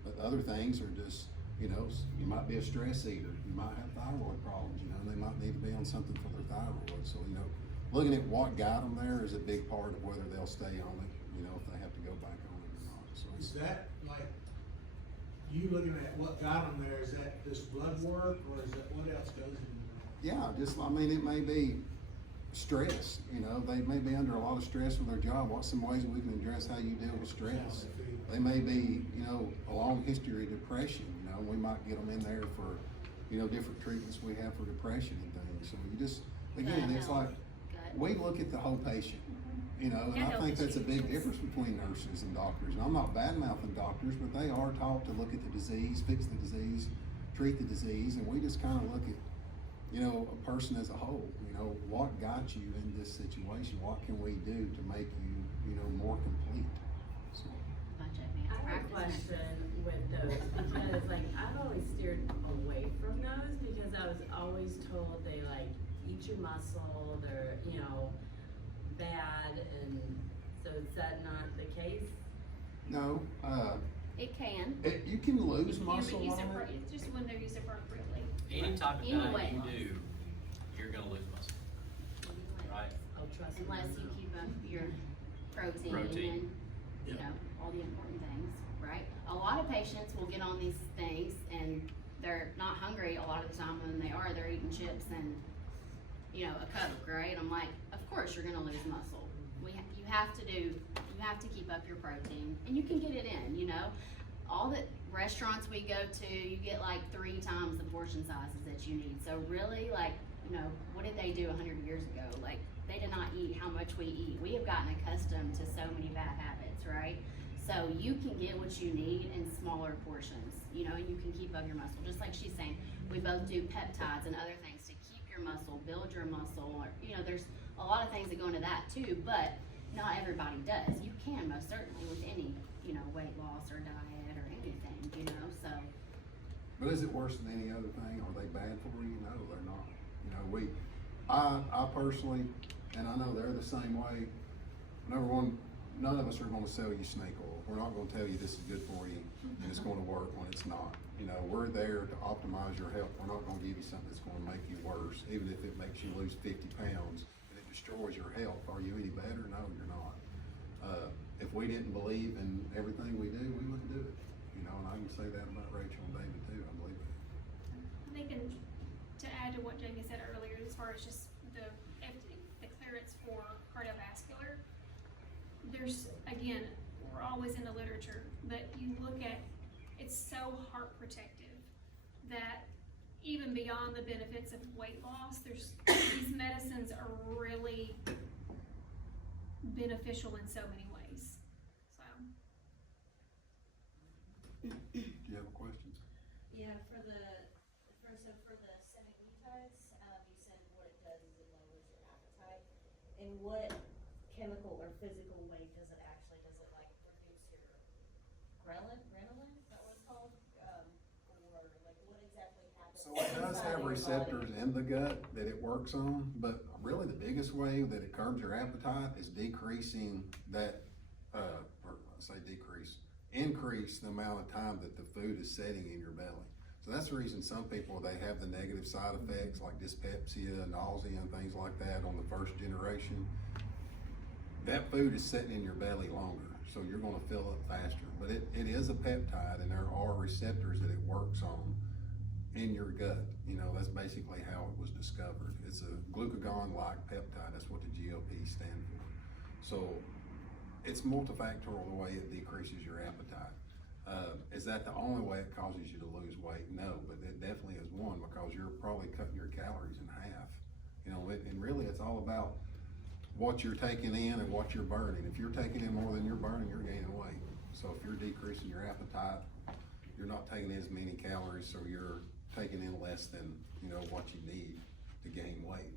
But other things are just, you know, you might be a stress eater, you might have thyroid problems, you know, they might need to be on something for their thyroid. So, you know, looking at what got them there is a big part of whether they'll stay on it, you know, if they have to go back on it or not. So Is that like, you looking at what got them there, is that just blood work, or is it, what else goes into that? yeah, just, I mean, it may be stress, you know, they may be under a lot of stress with their job. What's some ways we can address how you deal with stress? They may be, you know, a long history of depression, you know, we might get them in there for, you know, different treatments we have for depression and things. So you just, again, it's like, we look at the whole patient, you know, and I think that's a big difference between nurses and doctors. And I'm not bad-mouthing doctors, but they are taught to look at the disease, fix the disease, treat the disease, and we just kind of look at, you know, a person as a whole. You know, what got you in this situation? What can we do to make you, you know, more complete? So. Bunch of I advanced have a practice question with those, because like, I've always steered away from those, because I was always told they like eat your muscle, they're, you know, bad, and so is that not the case? No, It can. you can lose If muscle you use on it, it. it's just when they're used appropriately. Any type of Anyway. diet you do, you're gonna lose muscle, right? Oh, trust me. Unless you keep up your protein Protein. and, you know, all the important things, right? A lot of patients will get on these things and they're not hungry a lot of the time. When they are, they're eating chips and, you know, a Coke, right? I'm like, of course you're gonna lose muscle. You have to keep up your protein, and you can get it in, you know? All the restaurants we go to, you get like 3 times the portion sizes that you need. So really, like, you know, what did they do 100 years ago? Like, they did not eat how much we eat. We have gotten accustomed to so many bad habits, right? So you can get what you need in smaller portions, you know, and you can keep up your muscle. Just like she's saying, we both do peptides and other things to keep your muscle, build your muscle, or, you know, there's a lot of things that go into that too, but not everybody does. You can most certainly with any, you know, weight loss or diet or anything, you know, so. But is it worse than any other thing? Are they bad for you? No, they're not. You know, I personally, and I know they're the same way. Number one, none of us are gonna sell you snake oil. We're not gonna tell you this is good for you and it's gonna work when it's not. You know, we're there to optimize your health. We're not gonna give you something that's gonna make you worse, even if it makes you lose 50 pounds and it destroys your health. Are you any better? No, you're not. If we didn't believe in everything we do, we wouldn't do it. You know, and I can say that about Rachel and David too, I believe it. I think, and to add to what Jamie said earlier, as far as just the clearance for cardiovascular, there's, again, we're always in the literature, but you look at, it's so heart protective that even beyond the benefits of weight loss, these medicines are really beneficial in so many ways, so. Do you have a question? Yeah, for the semaglutides, you said what it does is it lowers your appetite. And what chemical or physical way does it like reduce your ghrelin? Is that what it's called? Or like what exactly So it does have receptors in the gut that it works on, but really the biggest way that it curbs your appetite is decreasing that, or I say increase the amount of time that the food is setting in your belly. So that's the reason some people, they have the negative side effects like dyspepsia, nausea, and things like that on the first generation. That food is sitting in your belly longer, so you're gonna fill up faster. But it is a peptide, and there are receptors that it works on in your gut. You know, that's basically how it was discovered. It's a glucagon-like peptide. That's what the GLP stand for. So it's multifactorial the way it decreases your appetite. Is that the only way it causes you to lose weight? No, but it definitely is one, because you're probably cutting your calories in half. You know, and really it's all about what you're taking in and what you're burning. If you're taking in more than you're burning, you're gaining weight. So if you're decreasing your appetite, you're not taking in as many calories, so you're taking in less than, you know, what you need to gain weight.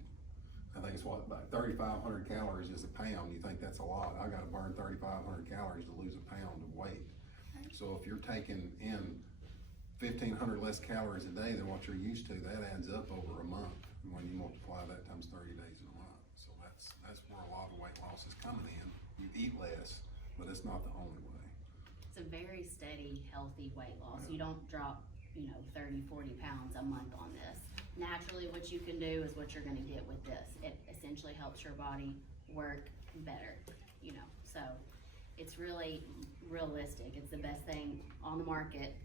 I think it's what, about 3,500 calories is a pound. You think that's a lot. I gotta burn 3,500 calories to lose a pound of weight. So if you're taking in 1,500 less calories a day than what you're used to, that adds up over a month. And when you multiply that times 30 days in a month. So that's where a lot of weight loss is coming in. You eat less, but it's not the only way. It's a very steady, healthy weight loss. You don't drop, 30, 40 pounds a month on this. Naturally, what you can do is what you're gonna get with this. It essentially helps your body work better, so it's really realistic. It's the best thing on the market,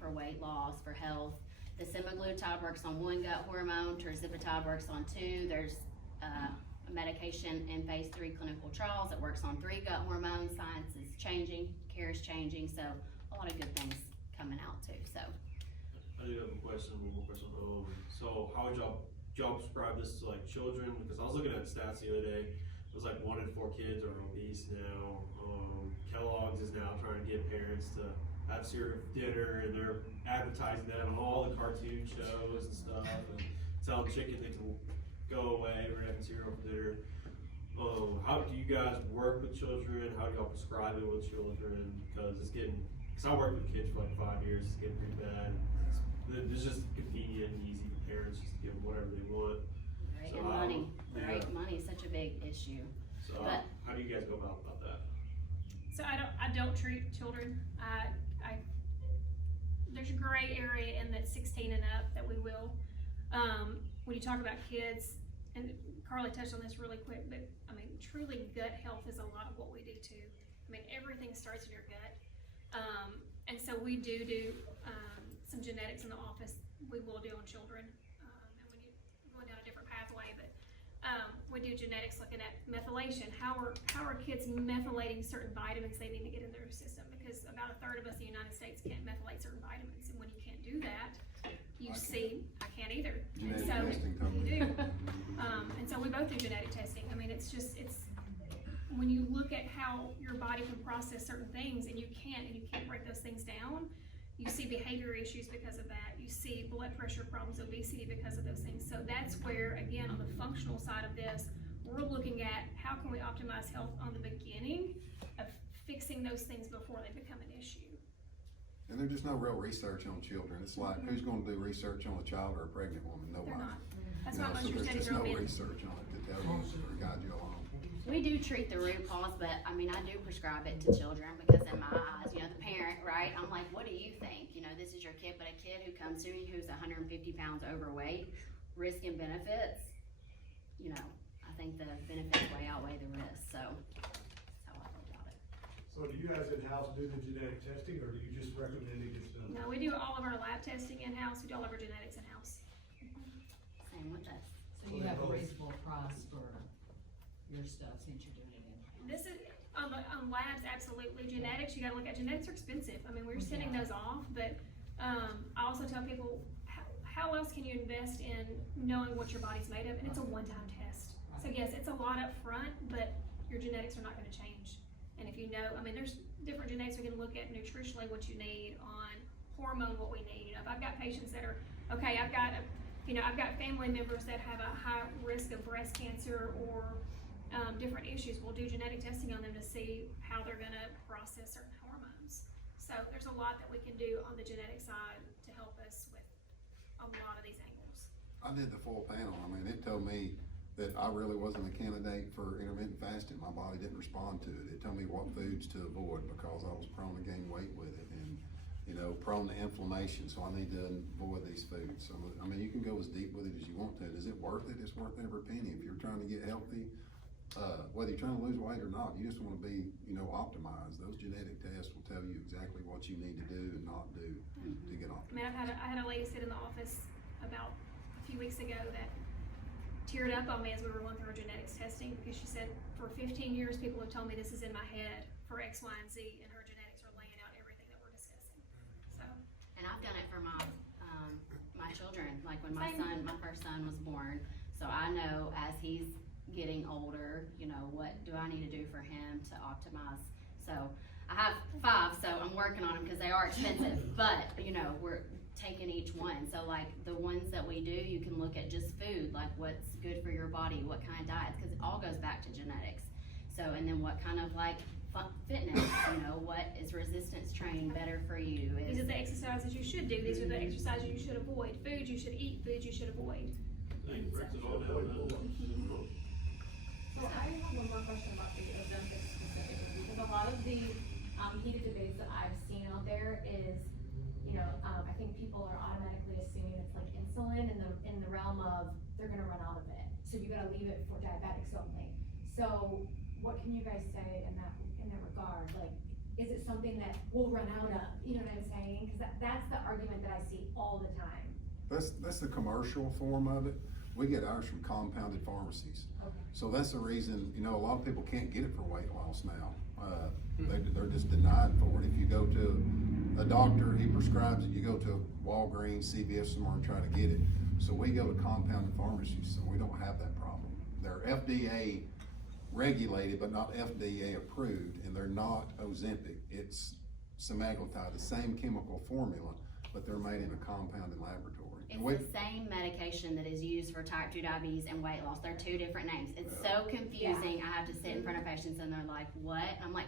for weight loss, for health. The semaglutide works on 1 gut hormone, tirzepatide works on 2. There's a medication in phase 3 clinical trials that works on 3 gut hormones. Science is changing, care is changing, so a lot of good things coming out too, so. I do have a question, one more question. So how would y'all prescribe this to like children? Because I was looking at stats the other day. It was like 1 in 4 kids are obese now. Kellogg's is now trying to get parents to have cereal for dinner, and they're advertising that on all the cartoon shows and stuff, and telling chicken they can go away, we're having cereal for dinner. How do you guys work with children? How do y'all prescribe it with children? Because I worked with kids for like 5 years, it's getting pretty bad. It's just convenient and easy for parents just to give them whatever they want. Right, So, and money, yeah. right? Money is such a big issue. So But- how do you guys go about that? So I don't treat children. There's a gray area in that 16 and up that we will. When you talk about kids, and Carly touched on this really quick, but truly gut health is a lot of what we do too. Everything starts in your gut. And so we do some genetics in the office. We will do on children. And when you're going down a different pathway, but we do genetics looking at methylation. How are kids methylating certain vitamins they need to get in their system? Because about a third of us in the United States can't methylate certain vitamins, and when you can't do that, I can't either. And Genetic so testing company. you do. And so we both do genetic testing. It's when you look at how your body can process certain things, and you can't break those things down. You see behavior issues because of that. You see blood pressure problems, obesity because of those things. So that's where, again, on the functional side of this, we're looking at how can we optimize health on the beginning of fixing those things before they become an issue. And there's just no real research on children. It's like, who's gonna do research on a child or a pregnant woman? Nobody. They're not. That's You why know, most so of your there's studies just are no on men. research on it to tell you or guide you along. We do treat the root cause, but I do prescribe it to children because in my eyes, the parent, right? I'm like, what do you think? This is your kid, but a kid who comes to me who's 150 pounds overweight, risk and benefits, I think the benefits way outweigh the risks, so that's how I feel about it. So do you guys in-house do the genetic testing, or do you just recommend it gets done? No, we do all of our lab testing in-house. We do all of our genetics in-house. Same with us. So you have a reasonable price for your stuff since you're doing it in. This is, on labs, absolutely. Genetics, you gotta look at, genetics are expensive. We're sending those off, but, I also tell people, how else can you invest in knowing what your body's made of? And it's a one-time test. So yes, it's a lot up front, but your genetics are not gonna change. And if there's different genetics we can look at nutritionally, what you need, on hormone, what we need. If I've got patients that are, okay, I've got family members that have a high risk of breast cancer or different issues. We'll do genetic testing on them to see how they're gonna process certain hormones. So there's a lot that we can do on the genetic side to help us with a lot of these angles. I did the full panel. I mean, it told me that I really wasn't a candidate for intermittent fasting. My body didn't respond to it. It told me what foods to avoid because I was prone to gain weight with it and, you know, prone to inflammation. So I need to avoid these foods. So, I mean, you can go as deep with it as you want to. Is it worth it? It's worth every penny. If you're trying to get healthy, whether you're trying to lose weight or not, you just want to be, you know, optimized. Those genetic tests will tell you exactly what you need to do and not do to get I optimized. mean, I had a lady sit in the office about a few weeks ago that teared up on me as we were going through our genetics testing because she said, for 15 years, people have told me this is in my head for X, Y, and Z, and her genetics are laying out everything that we're discussing. So, And I've done it for my children, like when my first son was born. So I know as he's getting older, you know, what do I need to do for him to optimize? So I have 5, so I'm working on them because they are expensive, but you know, we're taking each one. So like the ones that we do, you can look at just food, like what's good for your body, what kind of diets, because it all goes back to genetics. So, and then what kind of like fitness, you know, what is resistance training better for you? these are the exercises you should do. These are the exercises you should avoid. Foods you should eat. Foods you should avoid. Like, breaks it all down now. So I have one more question about the Ozempic specifically, because a lot of the heated debates that I've seen out there is, you know, I think people are automatically assuming it's like insulin in the realm of they're gonna run out of it, so you gotta leave it for diabetics only. So what can you guys say in that regard? Like, is it something that we'll run out of? You know what I'm saying? Because that's the argument that I see all the time. That's the commercial form of it. We get ours from compounded pharmacies. Okay. So that's the reason, you know, a lot of people can't get it for weight loss now. They're just denied for it. If you go to a doctor, he prescribes it. You go to Walgreens, CVS, somewhere and try to get it. So we go to compounded pharmacies, so we don't have that problem. They're FDA regulated, but not FDA approved, and they're not Ozempic. It's Semaglutide, the same chemical formula, but they're made in a compounded laboratory. It's the same medication that is used for type 2 diabetes and weight loss. They're 2 different names. It's so confusing. I have to sit in front of patients and they're like, what? And I'm like,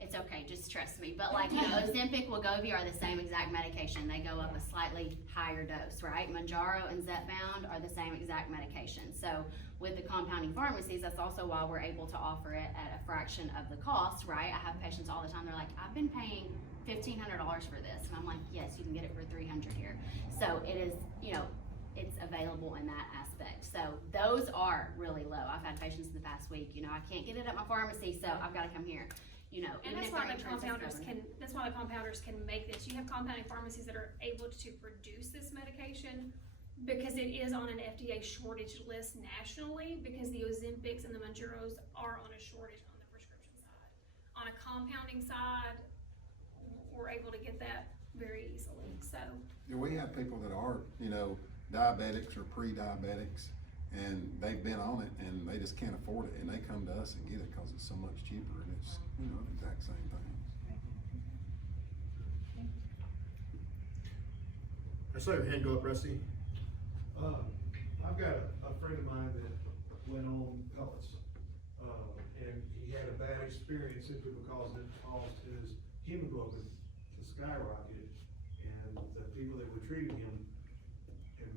it's okay, just trust me. But like, you know, Ozempic, Wegovy are the same exact medication. They go up a slightly higher dose, right? Mounjaro and Zepbound are the same exact medication. So with the compounding pharmacies, that's also why we're able to offer it at a fraction of the cost, right? I have patients all the time, they're like, I've been paying $1,500 for this. And I'm like, yes, you can get it for $300 here. So it is, you know, it's available in that aspect. So those are really low. I've had patients in the past week, you know, I can't get it at my pharmacy, so I've got to come here. You know, And that's why the compounders can make this. You have compounding pharmacies that are able to produce this medication because it is on an FDA shortage list nationally, because the Ozempics and the Mounjaros are on a shortage on the prescription side. On a compounding side, we're able to get that very easily. So Yeah, we have people that are, you know, diabetics or pre-diabetics, and they've been on it and they just can't afford it, and they come to us and get it because it's so much cheaper, and it's, you know, the exact same thing. I saw your hand go up, Rusty. I've got a friend of mine that went on pellets, and he had a bad experience simply because it caused his hemoglobin to skyrocket, and the people that were treating him, and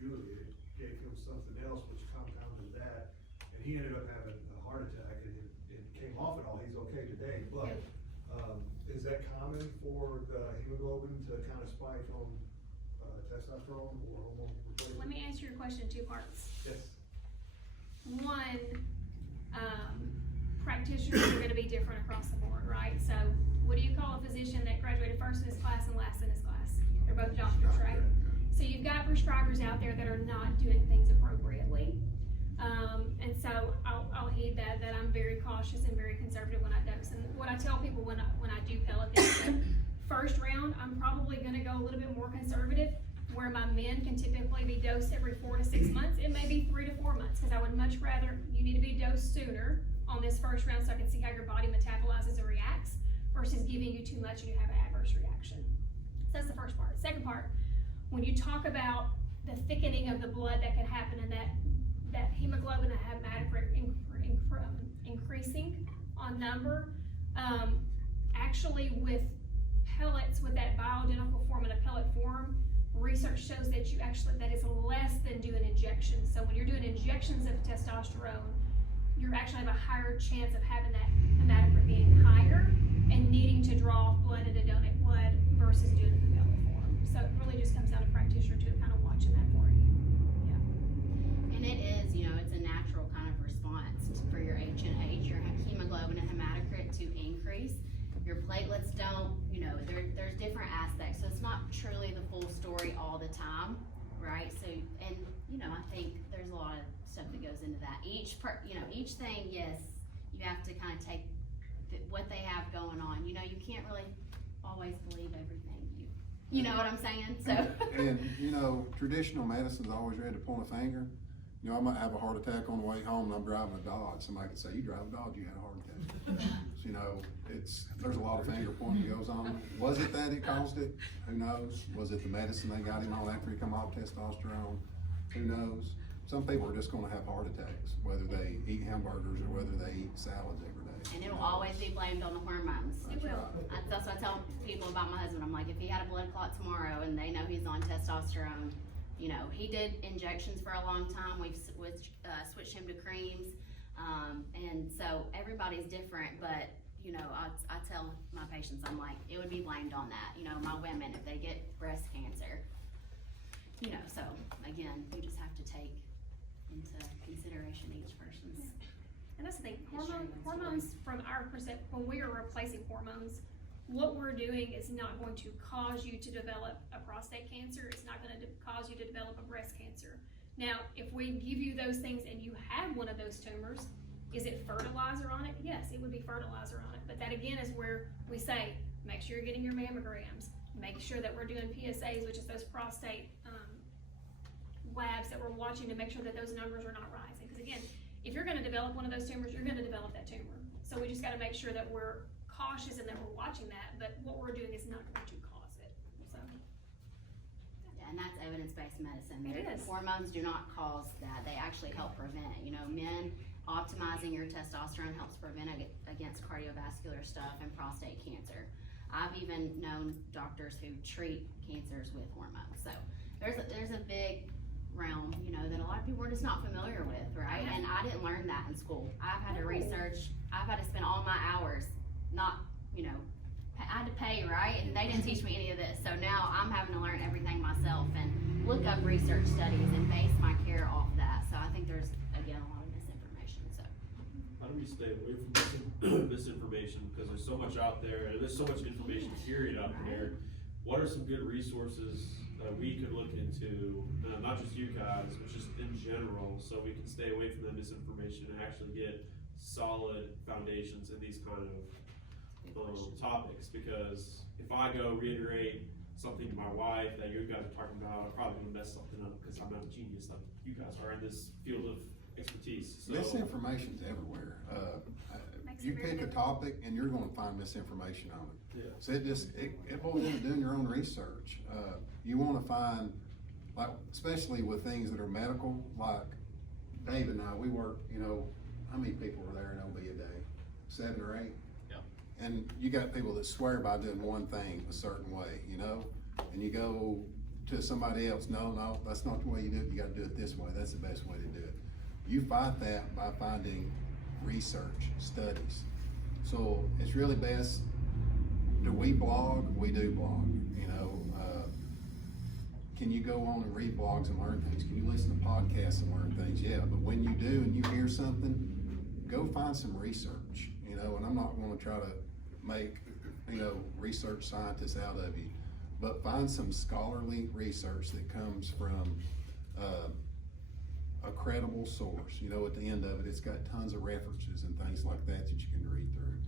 Julia, gave him something else which compounded that, and he ended up having a heart attack, and it came off it all. He's okay today, but is that common for the hemoglobin to kind of spike on testosterone or hormone replacement? let me answer your question in 2 parts. Yes. One, practitioners are gonna be different across the board, right? So what do you call a physician that graduated first in his class and last in his class? They're both doctors, right? So you've got prescribers out there that are not doing things appropriately. And so I'll heed that I'm very cautious and very conservative when I dose. And what I tell people when I do pellet is that first round, I'm probably gonna go a little bit more conservative, where my men can typically be dosed every 4 to 6 months. It may be 3 to 4 months, because I would much rather you need to be dosed sooner on this first round so I can see how your body metabolizes and reacts, versus giving you too much and you have an adverse reaction. So that's the first part. Second part, when you talk about the thickening of the blood that can happen and that hemoglobin and hematocrit increasing on number, actually with pellets, with that bioidentical form in a pellet form, research shows that that is less than doing injections. So when you're doing injections of testosterone, you actually have a higher chance of having that hematocrit being higher and needing to draw off blood and to donate blood versus doing it in the pellet form. So it really just comes down to practitioner too, kind of watching that for you. Yeah. And it is, it's a natural kind of response for your H&H, your hemoglobin and hematocrit to increase. Your platelets don't, there's different aspects. So it's not truly the full story all the time, right? So, and, I think there's a lot of stuff that goes into that. Each thing, yes, you have to kind of take what they have going on. You can't really always believe everything. You know what I'm saying? So. And traditional medicine's always ready to point a finger. I might have a heart attack on the way home and I'm driving a Dodge. Somebody could say, you drive a Dodge, you had a heart attack. So, there's a lot of finger pointing that goes on. Was it that it caused it? Who knows? Was it the medicine they got him on after he come off testosterone? Who knows? Some people are just gonna have heart attacks, whether they eat hamburgers or whether they eat salads every day. And it'll always be blamed on the hormones. It will. That's what I tell people about my husband. I'm like, if he had a blood clot tomorrow and they know he's on testosterone, he did injections for a long time. We've switched him to creams. And so everybody's different, but I tell my patients, I'm like, it would be blamed on that. My women, if they get breast cancer, so again, you just have to take into consideration each person's. And that's the thing, History and hormones from our percent, when we are replacing hormones, what we're doing is not going to cause you to develop a prostate cancer. It's not going to cause you to develop a breast cancer. Now, if we give you those things and you have one of those tumors, is it fertilizer on it? Yes, it would be fertilizer on it. But that again is where we say, make sure you're getting your mammograms. Make sure that we're doing PSAs, which is those prostate labs that we're watching to make sure that those numbers are not rising. Because again, if you're going to develop one of those tumors, you're going to develop that tumor. So we just got to make sure that we're cautious and that we're watching that, but what we're doing is not going to cause it. So. Yeah, and that's evidence-based medicine. It is. Hormones do not cause that. They actually help prevent. Men, optimizing your testosterone helps prevent against cardiovascular stuff and prostate cancer. I've even known doctors who treat cancers with hormones. So there's a big realm, that a lot of people are just not familiar with, right? And I didn't learn that in school. I've had to research. I've had to spend all my hours not, I had to pay, right? And they didn't teach me any of this. So now I'm having to learn everything myself and look up research studies and base my care off that. So I think there's, again, a lot of misinformation. So How do we stay away from misinformation? Because there's so much out there, and there's so much information period out there. What are some good resources that we could look into, not just you guys, but just in general, so we can stay away from the misinformation and actually get solid foundations in these kind of topics? Because if I go reiterate something to my wife that you guys are talking about, I'm probably gonna mess something up because I'm not a genius like you guys are in this field of expertise. So, Misinformation's everywhere. You pick a topic and you're gonna find misinformation on it. yeah. So it boils into doing your own research. You wanna find, like, especially with things that are medical, like Dave and I, we work, how many people are there in OB a day? 7 or 8? Yep. And you got people that swear by doing one thing a certain way, and you go to somebody else, no, that's not the way you do it, you gotta do it this way, that's the best way to do it. You fight that by finding research, studies. So it's really best, do we blog? We do blog, Can you go on and read blogs and learn things? Can you listen to podcasts and learn things? Yeah, but when you do and you hear something, go find some research, and I'm not gonna try to make, research scientists out of you, but find some scholarly research that comes from a credible source. At the end of it, it's got tons of references and things like that that you can read through.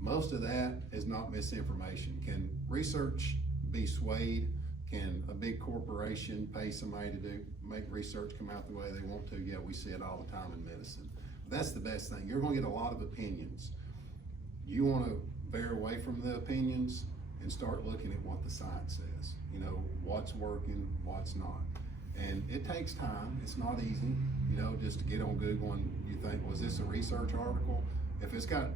Most of that is not misinformation. Can research be swayed? Can a big corporation pay somebody to make research come out the way they want to? Yeah, we see it all the time in medicine. That's the best thing. You're gonna get a lot of opinions. You wanna veer away from the opinions and start looking at what the science says. What's working, what's not. And it takes time. It's not easy, just to get on Google and you think, was this a research article? If it's got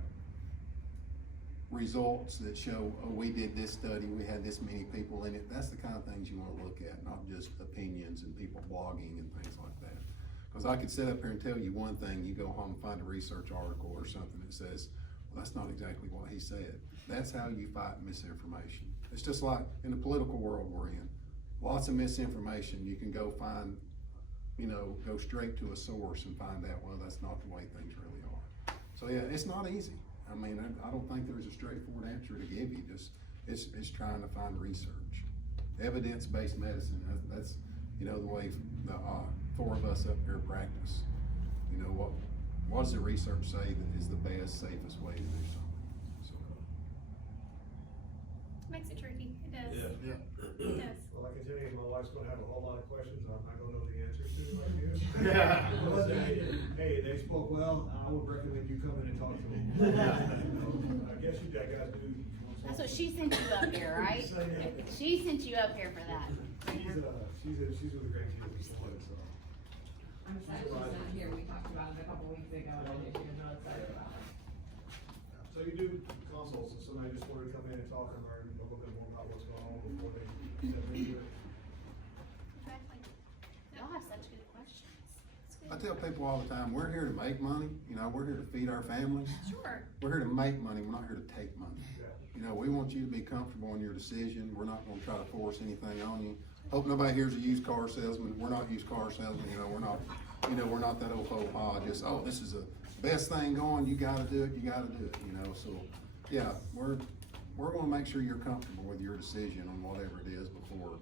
results that show, oh, we did this study, we had this many people in it. That's the kind of things you wanna look at, not just opinions and people blogging and things like that. Cause I could sit up here and tell you one thing, you go home and find a research article or something that says, well, that's not exactly what he said. That's how you fight misinformation. It's just like in the political world we're in. Lots of misinformation, you can go find, go straight to a source and find out, well, that's not the way things really are. So yeah, it's not easy. I mean, I don't think there's a straightforward answer to give you, just, it's trying to find research. Evidence-based medicine, that's the way the four of us up here practice. What does the research say that is the best, safest way to do something? So. Makes it tricky, it does. Yeah. It does. Well, I can tell you, my wife's gonna have a whole lot of questions, I'm not gonna know the answers to like you. Yeah. But, hey, they spoke well, I would recommend you come in and talk to them. I guess you guys do. That's what she sent you up here, right? She sent you up here for that. She's with the Grand Teams, so. I'm excited she's not here, we talked about it a couple weeks ago, and I knew she was really excited about it. So you do consults, if somebody just wanted to come in and talk and learn a little bit more about what's going on before they step into it. Exactly. Y'all have such good questions. It's good. I tell people all the time, we're here to make money, we're here to feed our families. Sure. We're here to make money, we're not here to take money. Yeah. We want you to be comfortable in your decision, we're not gonna try to force anything on you. Hope nobody here's a used car salesman, we're not used car salesmen, we're not that old faux pas, just, oh, this is the best thing going, you gotta do it, so, yeah, we're gonna make sure you're comfortable with your decision on whatever it is before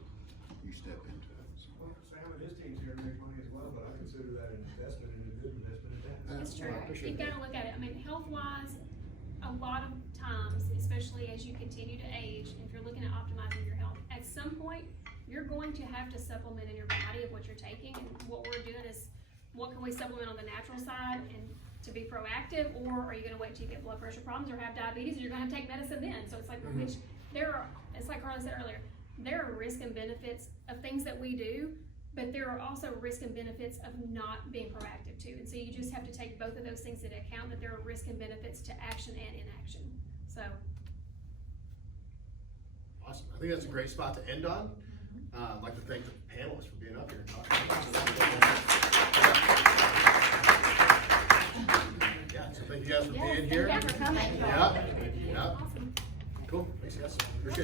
you step into it. So. Well, Sam and his team's here to make money as well, but I consider that an investment and a good investment in that. It's true. I appreciate You've got to look at it. I mean, health-wise, a lot of times, especially as you continue to age, if you're looking at optimizing your health, at some point, you're going to have to supplement in your body of what you're taking. And what we're doing is, what can we supplement on the natural side and to be proactive, or are you going to wait till you get blood pressure problems or have diabetes, and you're going to take medicine then? So it's like, which it's like Carla said earlier, there are risks and benefits of things that we do, but there are also risks and benefits of not being proactive too. And so you just have to take both of those things into account, that there are risks and benefits to action and inaction. So. Awesome. I think that's a great spot to end on. I'd like to thank the panelists for being up here and talking. Yeah, so thank you guys for being here. Thank you for coming. Yeah. Awesome. Cool. Thanks, guys. Appreciate it.